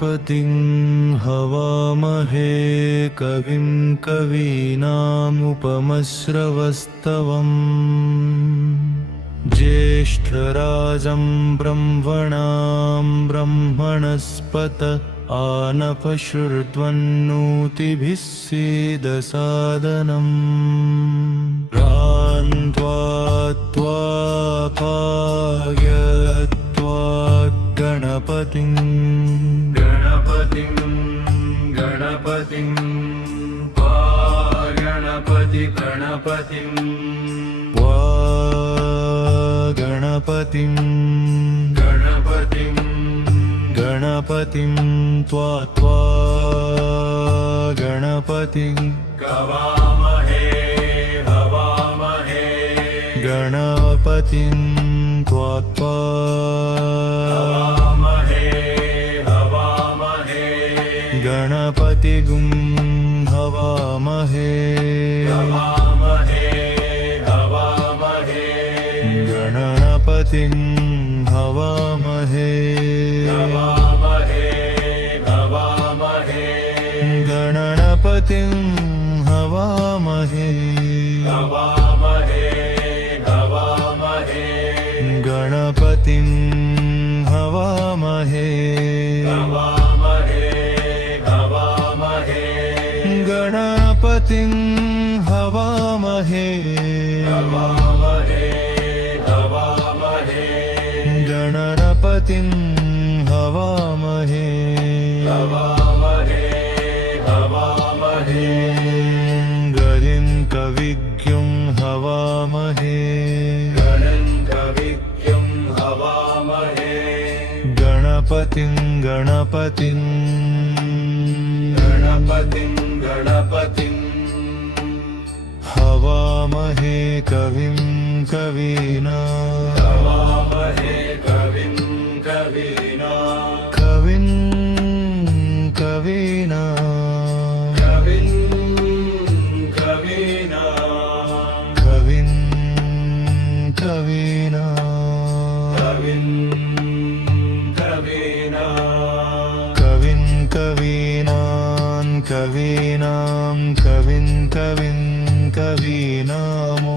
गणपतिं हवामहे कविं कवीनामुपमश्रवस्तवम् ज्येष्ठराजं ब्रह्मणां ब्रह्मणस्पत आनपशुर्ध्वन्नोतिभिः सीदसादनम् रान्त्वा पायत्वा गणपतिं गणपतिं त्वा गणपतिं गवामहे हवामहे गणपतिं त्वा हवामहे गणपतिगुं हवामहे गणपतिं हवामहे गणपतिं हवामहे गणपतिं हवामहे गणपतिं हवामहे गणपतिं हवामहे गणं कविज्ञं हवामहे गणपतिं हवामहे कविं कवीना कवीनामो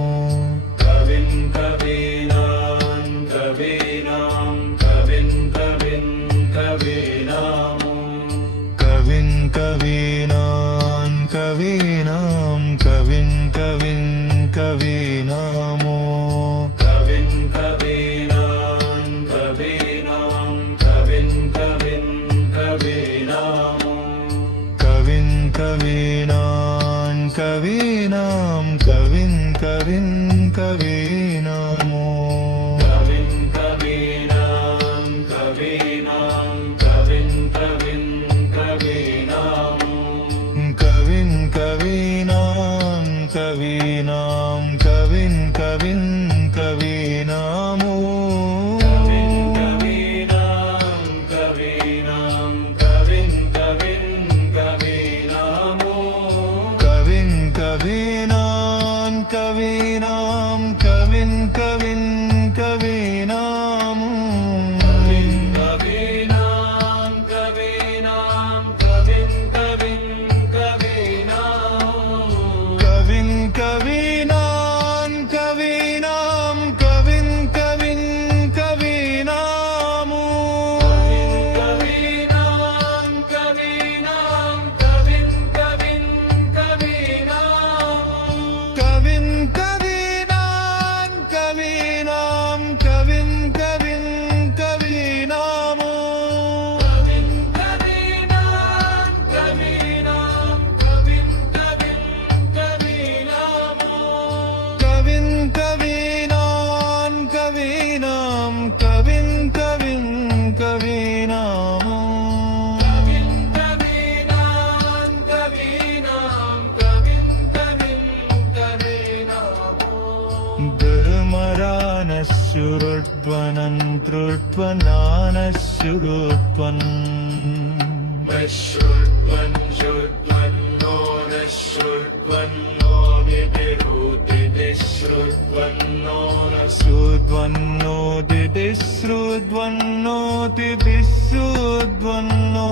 श्रुद्वन्नो दिदिश्रुद्वन्नो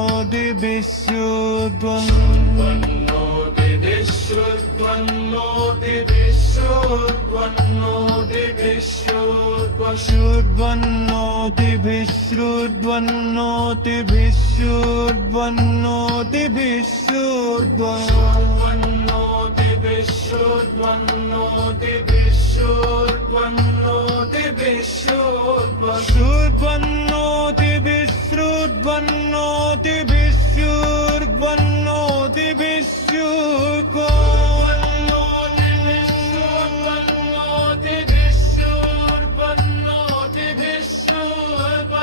श्रुड्वन्नोतिभिः श्रुड्वन्नोतिभिः श्रुड्वन्नोतिभिः श्रुण्वन्नोतिभिः श्रुण्वन्नोतिभिः श्रुण्वन्नोतिभिः श्रुड्वन्नोतिभिः श्रुड्वन्नोतिभिः श्रुड्वन्नोतिभिः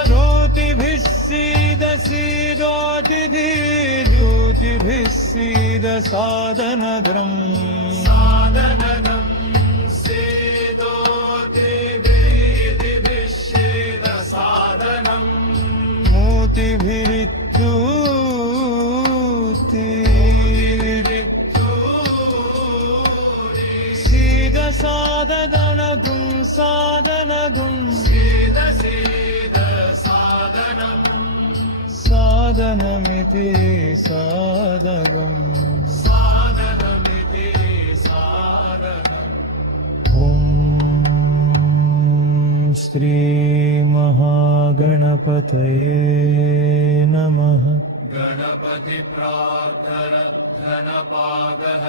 ज्योतिभिः सीद सीदोतिभिः सीद साधनद्रम् साधनदं सेदोतिभिः सीद साधनम् मोतिभिरित्तूति सीद साधनगुं साधनगुं सीद सीद साधनम् साधनमिति साधगम् साधनमिति साधनम् ॐ श्री महागणपतये नमः। गणपति प्रार्थन धनपागः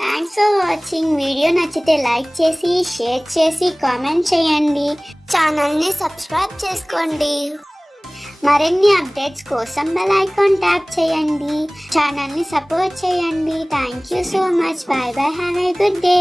థ్యాంక్స్ ఫర్ వాచింగ్. వీడియో నచ్చితే లైక్ చేసి షేర్ చేసి కామెంట్ చేయండి. ఛానల్ని సబ్స్క్రైబ్ చేసుకోండి. మరిన్ని అప్డేట్స్ కోసం బెల్ ఐకాన్ ట్యాప్ చేయండి. ఛానల్ని సపోర్ట్ చేయండి. Thank you so much. By by. Have a good day.